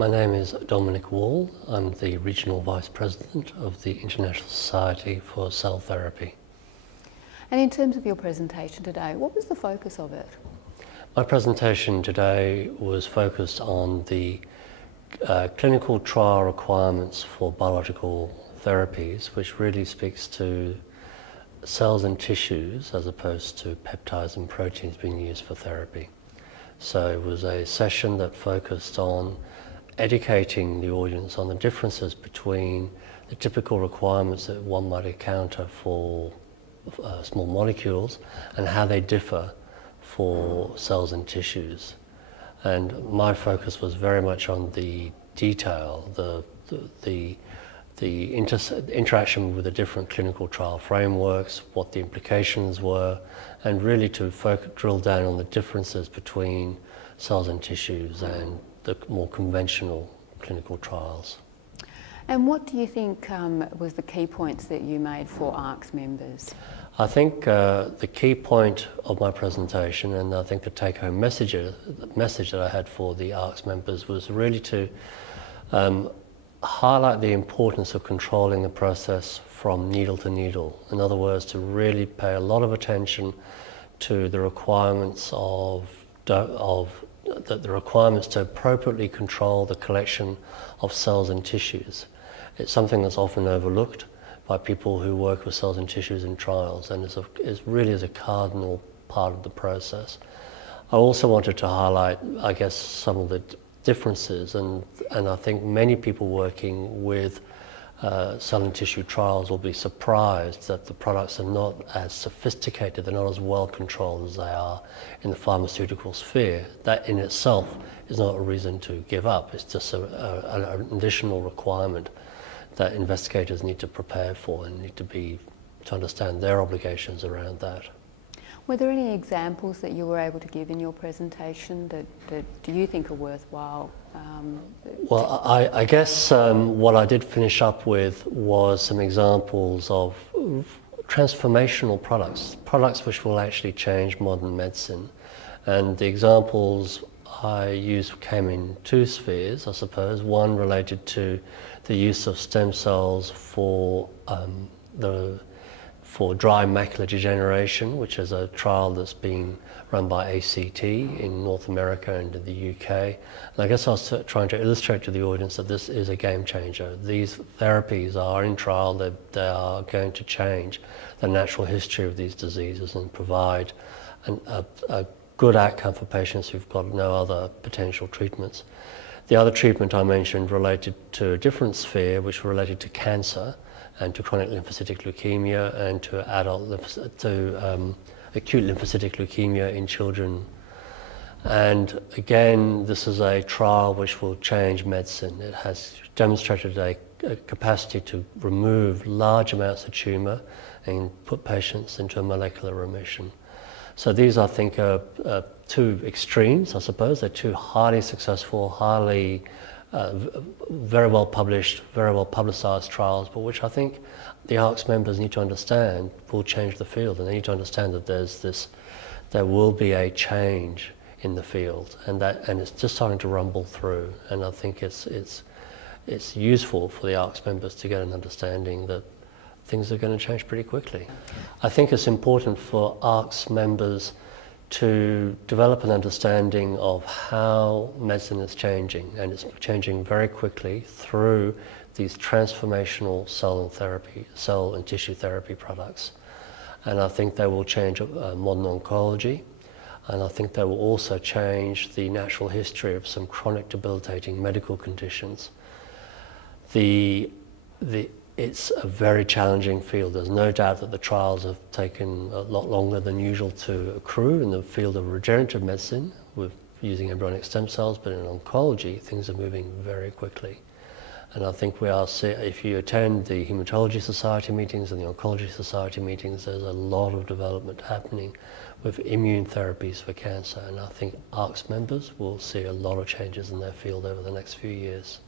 My name is Dominic Wall. I'm the Regional Vice President of the International Society for Cell Therapy. And in terms of your presentation today, what was the focus of it? My presentation today was focused on the clinical trial requirements for biological therapies, which really speaks to cells and tissues as opposed to peptides and proteins being used for therapy. So it was a session that focused on educating the audience on the differences between the typical requirements that one might encounter for small molecules and how they differ for cells and tissues. And my focus was very much on the detail, the interaction with the different clinical trial frameworks, what the implications were, and really to drill down on the differences between cells and tissues and the more conventional clinical trials. And what do you think was the key points that you made for ARCS members? I think the key point of my presentation, and I think the take-home message that I had for the ARCS members, was really to highlight the importance of controlling the process from needle to needle. In other words, to really pay a lot of attention to the requirements the requirements to appropriately control the collection of cells and tissues. It's something that's often overlooked by people who work with cells and tissues in trials, and is really a cardinal part of the process. I also wanted to highlight, I guess, some of the differences, and I think many people working with cell and tissue trials will be surprised that the products are not as sophisticated, they're not as well controlled as they are in the pharmaceutical sphere. That in itself is not a reason to give up, it's just an additional requirement that investigators need to prepare for and need to understand their obligations around that. Were there any examples that you were able to give in your presentation that do you think are worthwhile? Well, I guess what I did finish up with was some examples of transformational products which will actually change modern medicine. And the examples I used came in two spheres, I suppose. One related to the use of stem cells for dry macular degeneration, which is a trial that's being run by ACT in North America and in the UK. And I guess I was trying to illustrate to the audience that this is a game changer. These therapies are in trial, they are going to change the natural history of these diseases and provide a good outcome for patients who've got no other potential treatments. The other treatment I mentioned related to a different sphere, which related to cancer and to chronic lymphocytic leukemia and to acute lymphocytic leukemia in children. And again, this is a trial which will change medicine. It has demonstrated a capacity to remove large amounts of tumour and put patients into a molecular remission. So these, I think, are two extremes, I suppose. They're two highly successful, very well published, very well publicised trials, but which I think the ARCS members need to understand will change the field, and they need to understand that there will be a change in the field, and it's just starting to rumble through. And I think it's useful for the ARCS members to get an understanding that things are going to change pretty quickly. I think it's important for ARCS members to develop an understanding of how medicine is changing, and it's changing very quickly through these transformational cell and tissue therapy products. And I think they will change modern oncology, and I think they will also change the natural history of some chronic debilitating medical conditions. It's a very challenging field. There's no doubt that the trials have taken a lot longer than usual to accrue in the field of regenerative medicine with using embryonic stem cells, but in oncology things are moving very quickly. And I think if you attend the Hematology Society meetings and the Oncology Society meetings, there's a lot of development happening with immune therapies for cancer, and I think ARCS members will see a lot of changes in their field over the next few years.